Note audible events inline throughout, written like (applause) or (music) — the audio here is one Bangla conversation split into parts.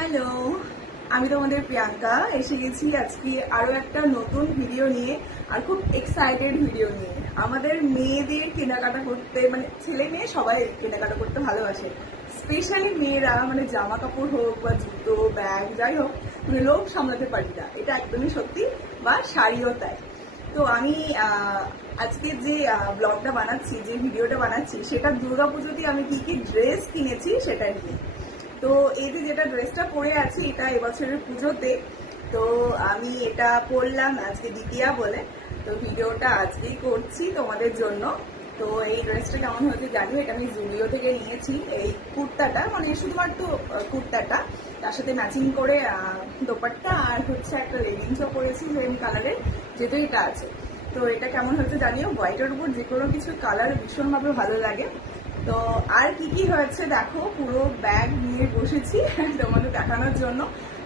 হ্যালো, আমি তোমাদের প্রিয়াঙ্কা। এসে গেছি আজকে আরও একটা নতুন ভিডিও নিয়ে আর খুব এক্সাইটেড ভিডিও নিয়ে। আমাদের মেয়েদের কেনাকাটা করতে মানে ছেলে মেয়ে সবাই কেনাকাটা করতে ভালোবাসে। স্পেশালি মেয়েরা মানে জামা কাপড় হোক বা জুতো ব্যাগ যাই হোক মানে লোক সামলাতে পারি না। এটা একদমই সত্যি বা শাড়িও তাই। তো আমি আজকে যে ব্লগটা বানাচ্ছি, যে ভিডিওটা বানাচ্ছি, সেটা দুর্গাপুজোতে আমি কি কি ড্রেস কিনেছি সেটা নিয়ে। তো এই যে যেটা ড্রেসটা পরে আছি, এটা এবছরের পুজোতে। তো আমি এটা পরলাম আজকে দ্বিতীয়া বলে। তো ভিডিওটা আজকেই করছি তোমাদের জন্য। তো এই ড্রেসটা কেমন হয়েছে জানি, এটা আমি জুডিও থেকে নিয়েছি। এই কুর্তাটা মানে শুধুমাত্র কুর্তাটা। তার সাথে ম্যাচিং করে দোপাট্টা আর হচ্ছে একটা লেগিংসও পরেছি সেম কালারের যেহেতু এটা আছে। তো এটা কেমন হয়েছে জানিও? হোয়াইটের উপর যে কোনো কিছু কালার ভীষণভাবে ভালো লাগে। তো আর কি কি হয়েছে দেখো, পুরো ব্যাগ নিয়ে বসেছি তোমাদের দেখানোর জন্য।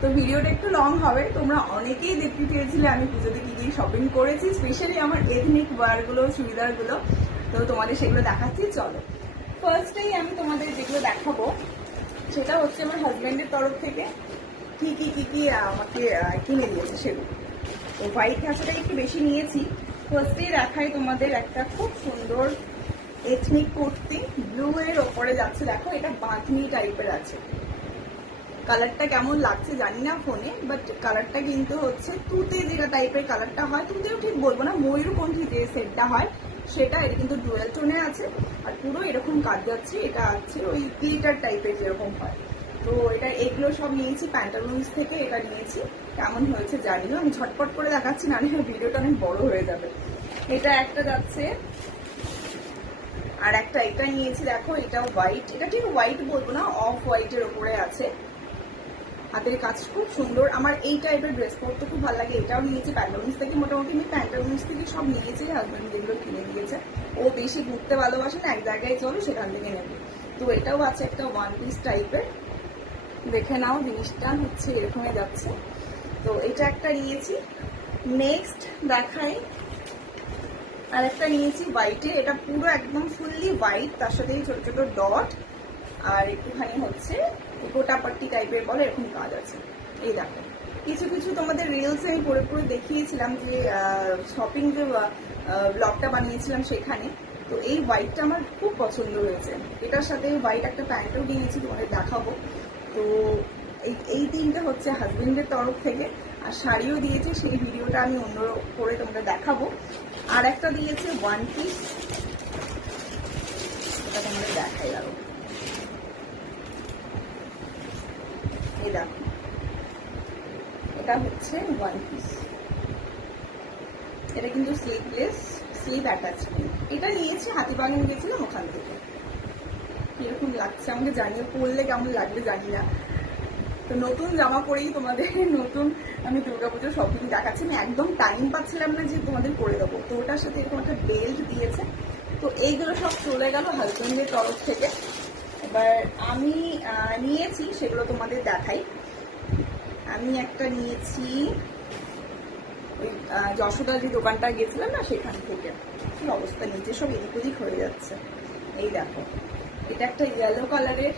তো ভিডিওটা একটু লং হবে, তোমরা অনেকেই দেখতে চেয়েছিলে আমি পুজোতে কি কি শপিং করেছি স্পেশালি আমার এথনিক ওয়ারগুলো চুড়িদারগুলো তো তোমাদের সেগুলো দেখাচ্ছি, চলো। ফার্স্টেই আমি তোমাদের যেগুলো দেখাবো, সেটা হচ্ছে আমার হাজব্যান্ডের তরফ থেকে। কি কি কি কি আমাকে কিনে দিয়েছে সেগুলো। তো হোয়াইট ঘাসটা একটু বেশি নিয়েছি। ফার্স্টেই দেখাই তোমাদের একটা খুব সুন্দর এথনিক কুর্তি ব্লু এর ওপরে যাচ্ছে, দেখো, এটা বাঁধনি টাইপের আছে। কালারটা কেমন লাগছে জানি না ফোনে বাট কালারটা কিন্তু হচ্ছে তুতে যেটা টাইপের কালারটা হয়, তুতেও ঠিক বলব না ময়ূরকণ্ঠী যে সেটটা হয়, সেটা এটা কিন্তু ডুয়েল টোনে আছে, আর পুরো এরকম কাজ যাচ্ছে, এটা আছে ওই গ্লিটার টাইপের যেরকম হয়। তো এটা এগুলো সব নিয়েছি প্যান্টালুন্স থেকে এটা নিয়েছি, কেমন হয়েছে জানি না আমি ঝটপট করে দেখাচ্ছি না ভিডিওটা অনেক বড় হয়ে যাবে। এটা একটা যাচ্ছে আর একটা এটা নিয়েছি, দেখো এটা হোয়াইট এটা ঠিক হোয়াইট বলব না অফ হোয়াইটের ওপরে আছে। হাতের কাজ খুব সুন্দর। আমার এই টাইপের ড্রেস পরতে খুব ভালো লাগে, এটাও নিয়েছি প্যান্টালুন্স থেকে। মোটামুটি আমি প্যান্টালুন্স থেকে সব নিয়েছি হাজব্যান্ড যেগুলো কিনে দিয়েছে। ও বেশি ঘুরতে ভালোবাসে না, এক জায়গায় চলো, সেখান থেকে নেবে। তো এটাও আছে একটা ওয়ান পিস টাইপের দেখে নাও, জিনিসটা হচ্ছে এরকমই যাচ্ছে। তো এটা একটা নিয়েছি। নেক্সট দেখাই আর একটা নিয়েছি হোয়াইটে এটা পুরো একদম ফুললি হোয়াইট তার সাথে ছোট ছোট ডট আর একটুখানি হচ্ছে গোটাপাট্টি টাইপের বলে এরকম কাজ আছে। এই দেখো। কিছু কিছু তোমাদের রিলস আমি পরে পরে দেখিয়েছিলাম যে শপিং যে ব্লগটা বানিয়েছিলাম সেখানে। তো এই হোয়াইটটা আমার খুব পছন্দ হয়েছে। এটার সাথে হোয়াইট একটা প্যান্টও নিয়েছি, তোমাদের দেখাবো। তো এই এই তিনটে হচ্ছে হাজবেন্ডের তরফ থেকে। আর শাড়িও দিয়েছে, সেই ভিডিওটা আমি অন্য করে তোমাদের দেখাবো। আর একটা দিয়েছে ওয়ান পিস এটা তোমাদের দেখাই আরও। এই এটা হচ্ছে ওয়ান পিস এটা কিন্তু স্লিভলেস স্লিভ অ্যাটাচমেন্ট এটা নিয়েছি হাতিবাগান গেছিলাম ওখান থেকে। কীরকম লাগছে আমাকে জানিয়ে পড়লে কেমন লাগবে জানি না। তো নতুন জামা পরেই তোমাদের (laughs) নতুন আমি দুর্গাপুজোর শপিং দেখাচ্ছি। আমি একদম টাইম পাচ্ছিলাম না যে তোমাদের করে দেবো। তো ওটার সাথে এরকম একটা বেল্ট দিয়েছে। তো এইগুলো সব চলে গেল হাজবেন্ডের তরফ থেকে। এবার আমি নিয়েছি, সেগুলো তোমাদের দেখাই। আমি একটা নিয়েছি ওই যশোদা যে দোকানটা গেছিলাম না, সেখান থেকে। অবস্থা, নিচে সব এদিক ওদিক হয়ে যাচ্ছে। এই দেখো, এটা একটা ইয়েলো কালারের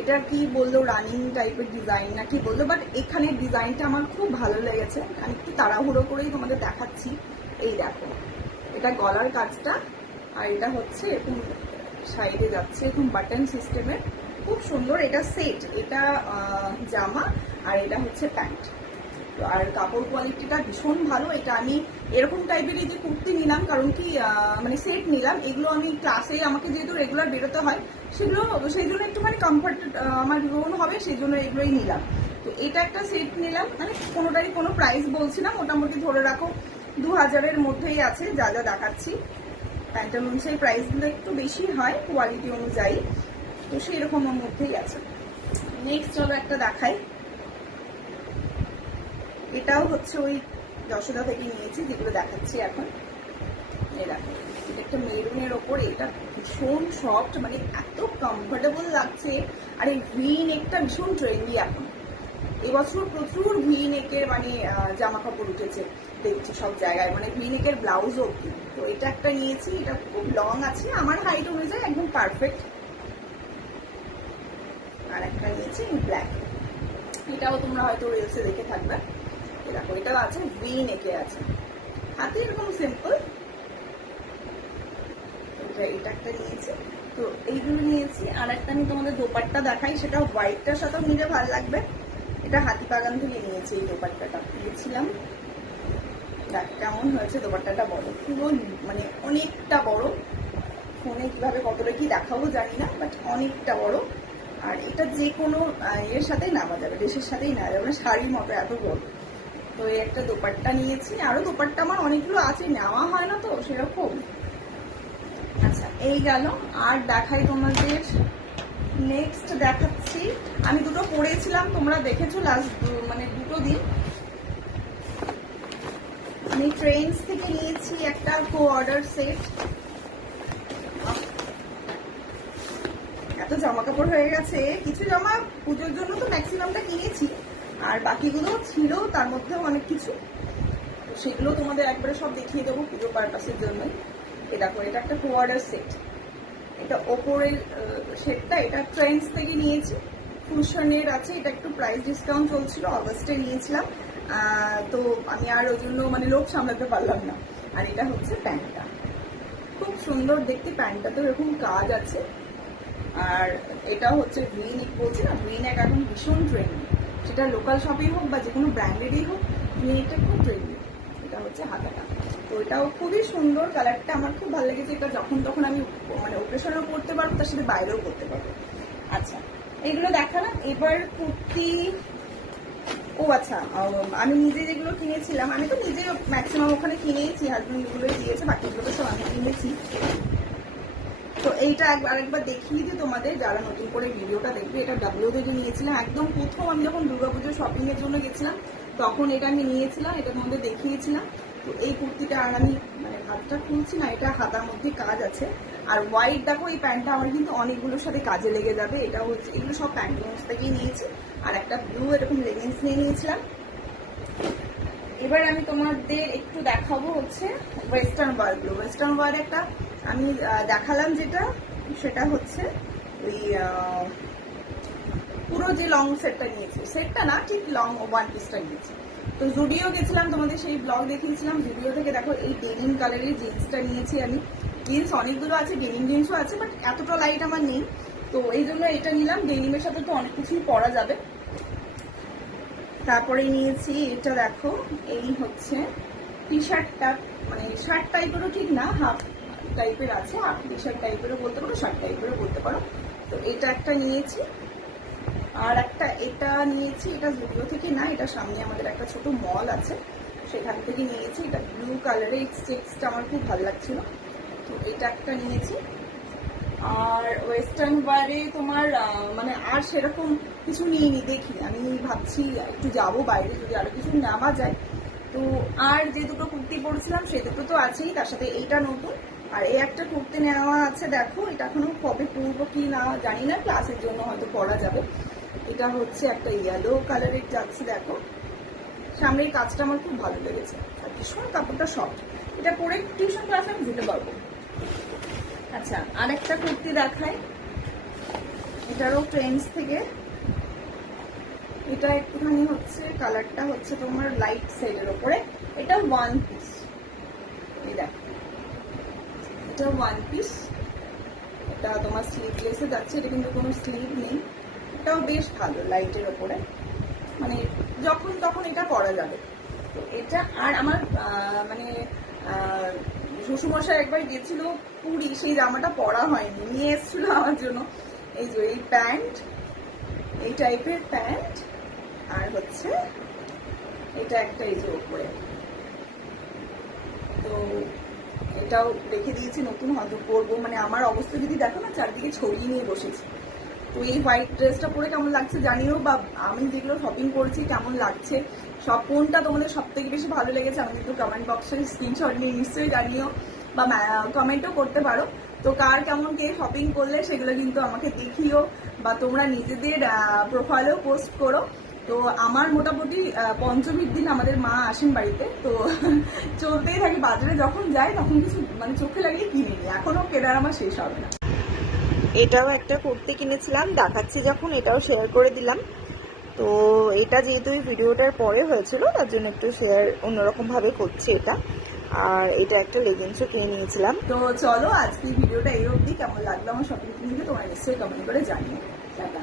এটা কি বলল রানিং টাইপের ডিজাইন না কি বলল? বাট এখানের ডিজাইনটা আমার খুব ভালো লেগেছে। আমি একটু তাড়াহুড়ো করেই তোমাদের দেখাচ্ছি। এই দেখো, এটা গলার কাজটা আর এটা হচ্ছে এরকম সাইডে যাচ্ছে এরকম বাটন সিস্টেমের খুব সুন্দর, এটা সেট এটা জামা আর এটা হচ্ছে প্যান্ট। আর কাপড় কোয়ালিটিটা ভীষণ ভালো। এটা আমি এরকম টাইপেরই যে কুর্তি নিলাম, কারণ কি মানে সেট নিলাম, এগুলো আমি ক্লাসে আমাকে যেহেতু রেগুলার বেরোতে হয়, সেগুলো, সেই জন্য একটুখানি কমফর্ট আমার গ্রহণ হবে, সেই জন্য এগুলোই নিলাম। তো এটা একটা সেট নিলাম মানে কোনোটারই কোনো প্রাইস বলছি না, মোটামুটি ধরে রাখো, দু হাজারের মধ্যেই আছে, যা যা দেখাচ্ছি। প্যান্টালুন্সের প্রাইসগুলো একটু বেশি হয় কোয়ালিটি অনুযায়ী, তো সেই রকমের মধ্যেই আছে। নেক্সট চলো একটা দেখাই। এটাও হচ্ছে ওই যশোদা থেকে নিয়েছি, যেগুলো দেখাচ্ছি এখন। এই এটা একটা মেরুনের ওপর, এটা ভীষণ সফট মানে এত কমফোর্টেবল লাগছে। আর এই ভি নেকটা ভীষণ ট্রেন্ডি এখন। এবছর প্রচুর ভি নেকের মানে জামা কাপড় উঠেছে। দেখছি সব জায়গায় মানে ভি নেকের ব্লাউজ অব্দি তো এটা একটা নিয়েছি, এটা খুব লং আছে। আমার হাইট অনুযায়ী একদম পারফেক্ট আর একটা নিয়েছি ব্ল্যাক এটাও তোমরা হয়তো রিলসে দেখে থাকবে। দেখো, এটাও আছে ভি নেকে আছে। হাতে এরকম সিম্পল এটা একটা নিয়েছি। তো এইগুলো নিয়েছি। আর একটা আমি তোমাদের দোপাট্টা দেখাই, সেটা হোয়াইটটার সাথেও নিলে ভালো লাগবে। এটা হাতি বাগান থেকে নিয়েছি এই দোপাট্টাটা। নিয়েছিলাম। দেখ, কেমন হয়েছে দোপাট্টাটা বড় পুরো মানে অনেকটা বড়। ফোনে কীভাবে কতটা কি দেখাবো জানি না বাট অনেকটা বড়। আর এটা যে কোনো এর সাথেই নেওয়া যাবে। ড্রেসের সাথেই নেওয়া যাবে। মানে শাড়ির মতো এত বড়। তো এই একটা দোপাট্টা নিয়েছি, আরও দোপাট্টা আমার অনেকগুলো আছে, নেওয়া হয় না তো, সেরকম। আচ্ছা এই গেল। আর দেখাই তোমাদের। নেক্সট দেখাচ্ছি। আমি দুটো পরেছিলাম তোমরা দেখেছ লাস্ট মানে দুটো দিন। আমি ট্রেন্স থেকে নিয়েছি একটা কো অর্ডার সেট এত জামা কাপড় হয়ে গেছে। কিছু জামা পুজোর জন্য তো ম্যাক্সিমামটা কিনেছি। আর বাকিগুলো ছিল, তার মধ্যেও অনেক কিছু। সেগুলো তোমাদের একবারে সব দেখিয়ে দেবো পুজো পারপাসের জন্যই। এ দেখো, এটা একটা কো অর্ডার সেট এটা ওপরের সেটটা এটা ট্রেন্ডস থেকে নিয়েছি। ফুলশনের আছে, এটা একটু প্রাইস ডিসকাউন্ট চলছিল অগস্টে নিয়েছিলাম। তো আমি আর ওই জন্য মানে লোক সামলাতে পারলাম না। আর এটা হচ্ছে প্যান্টটা খুব সুন্দর দেখতে প্যান্টটাতে এরকম কাজ আছে। আর এটা হচ্ছে গ্রিন বলছি না গ্রিন এক এখন ভীষণ ট্রেন্ডি সেটা লোকাল শপেই হোক বা যে কোনো ব্র্যান্ডেরই হোক গ্রিন একটা খুব ট্রেন্ডি এটা হচ্ছে হাতাটা। তো এটাও খুবই সুন্দর কালারটা আমার খুব ভালো লেগেছে এটা যখন তখন আমি মানে অপারেশনও করতে পারব, তার সাথে বাইরেও করতে পারব। আচ্ছা এইগুলো দেখালাম এবার কুর্তি, ও আচ্ছা আমি নিজে যেগুলো কিনেছিলাম, আমি তো নিজে ম্যাক্সিমাম ওখানে কিনেছি হাজবেন্ড এগুলো দিয়েছে, বাকিগুলো তো সব আমি কিনেছি। এইটা একবার আরেকবার দেখিয়ে দিই তোমাদের, যারা নতুন করে ভিডিওটা দেখবে, এটা ডাব্লিউ থেকে নিয়েছিলাম, একদম প্রথম আমি যখন দুর্গাপুজো শপিং এর জন্য গেছিলাম, তখন এটা আমি নিয়েছিলাম, এটা তোমাদের দেখিয়েছিলাম। তো এই কুর্তিটা আর আমি মানে হাতটা খুলছি না, এটা হাতার মধ্যে কাজ আছে। আর হোয়াইট দেখো, এই প্যান্টটা আমার কিন্তু অনেকগুলোর সাথে কাজে লেগে যাবে, এটা হচ্ছে, এগুলো সব প্যান্টুন্স থেকেই নিয়েছি। আর একটা ব্লু এরকম লেগিংস নিয়ে নিয়েছিলাম। এবার আমি তোমাদের একটু দেখাবো হচ্ছে ওয়েস্টার্ন ওয়ারগুলো ওয়েস্টার্ন ওয়ার একটা আমি দেখালাম যেটা, সেটা হচ্ছে ওই পুরো যে লং সেটটা নিয়েছি। সেটটা না, ঠিক লং ওয়ান পিসটা নিয়েছি। তো জুডিও গেছিলাম তোমাদের সেই ব্লগ দেখিয়েছিলাম জুডিও থেকে দেখো এই ডেনিম কালারের জিন্সটা নিয়েছি আমি। জিন্স অনেকগুলো আছে ডেনিম জিন্সও আছে বাট এতটা লাইট আমার নেই। তো এই জন্য এটা নিলাম ডেনিমের সাথে তো অনেক কিছুই পরা যাবে। তারপরে নিয়েছি, এটা দেখো, এই হচ্ছে টি শার্টটা মানে শার্ট টাইপেরও ঠিক না হাফ টাইপের আছে শার্ট টাইপেরও বলতে পারো শার্ট টাইপেরও বলতে পারো। তো এটা একটা নিয়েছি। আর একটা এটা নিয়েছি, এটা জুডিও থেকে না, এটা সামনে আমাদের একটা ছোট মল আছে। সেখান থেকে নিয়েছি, এটা ব্লু কালারের স্টিক্সটা আমার খুব ভালো লাগছিল। তো এটা একটা নিয়েছি। আর ওয়েস্টার্ন বারে তোমার মানে আর সেরকম কিছু নিইনি দেখি আমি ভাবছি একটু যাব বাইরে, যদি আরও কিছু নেওয়া যায়। তো আর যে দুটো কুর্তি পরেছিলাম, সে দুটো তো আছেই, তার সাথে এইটা নতুন। আর এই একটা কুর্তি নেওয়া আছে, দেখো, এটা এখনও কবে পরবো কি না জানি না, ক্লাসের জন্য হয়তো পরা যাবে। এটা হচ্ছে একটা ইয়েলো কালারের যাচ্ছে, দেখো। সামনের কাজটা আমার খুব ভালো লেগেছে। আর ভীষণ কাপড়টা সফট এটা পরে টিউশন ক্লাসে আমি যেতে পারব। আচ্ছা আরেকটা কুর্তি দেখাই। এটারও ট্রেন্ডস থেকে। এটা একটুখানি হচ্ছে কালারটা হচ্ছে তোমার লাইট শেডের ওপরে। এটা ওয়ান পিস এই দেখো। এটা ওয়ান পিস এটা তোমার স্লিভলেসে যাচ্ছে, এটা কিন্তু কোনো স্লিভ নেই। এটাও বেশ ভালো লাইটের ওপরে। মানে যখন তখন এটা পরা যাবে। এটা আর আমার মানে শ্বশুরমশাই একবার গেছিল পুরী, সেই জামাটা পরা হয়নি, নিয়ে এসেছিল আমার জন্য। এই যে, এই প্যান্ট, এই টাইপের প্যান্ট, আর হচ্ছে এটা একটা এই যে ওপরে। তো এটাও রেখে দিয়েছি, নতুন হয়তো পরবো। মানে আমার অবস্থা যদি দেখো না, চারদিকে ছড়িয়ে নিয়ে বসেছি। তো এই হোয়াইট ড্রেসটা পরে কেমন লাগছে জানিও, বা আমি যেগুলো শপিং করছি কেমন লাগছে? সব কোনটা তোমাদের সব থেকে বেশি ভালো লেগেছে আমি কিন্তু কমেন্ট বক্সে স্ক্রিনশট নিয়ে নিশ্চয়ই জানিও, বা কমেন্টও করতে পারো। তো কার কেমন কে শপিং করলে সেগুলো কিন্তু আমাকে দেখিও, বা তোমরা নিজেদের প্রোফাইলেও পোস্ট করো। তো আমার মোটামুটি পঞ্চমীর দিন আমাদের মা আসেন বাড়িতে তো (laughs) চলতেই থাকি। বাজারে যখন যাই তখন কিছু মানে চোখে লাগিয়ে কিনে নিই। এখনও কেনার আমার শেষ হবে না। এটাও একটা কুর্তি কিনেছিলাম দেখাচ্ছি যখন এটাও শেয়ার করে দিলাম। তো এটা যেহেতু এই ভিডিওটার পরে হয়েছিল তার জন্য একটু শেয়ার অন্যরকমভাবে করছি এটা। আর এটা একটা লেগিংসও কিনে নিয়েছিলাম। তো চলো আজকে ভিডিওটা এই অবধি। কেমন লাগল আমার শপিং কিন্তু তোমার নিশ্চয়ই কমেন্ট করে জানিও। টাটা।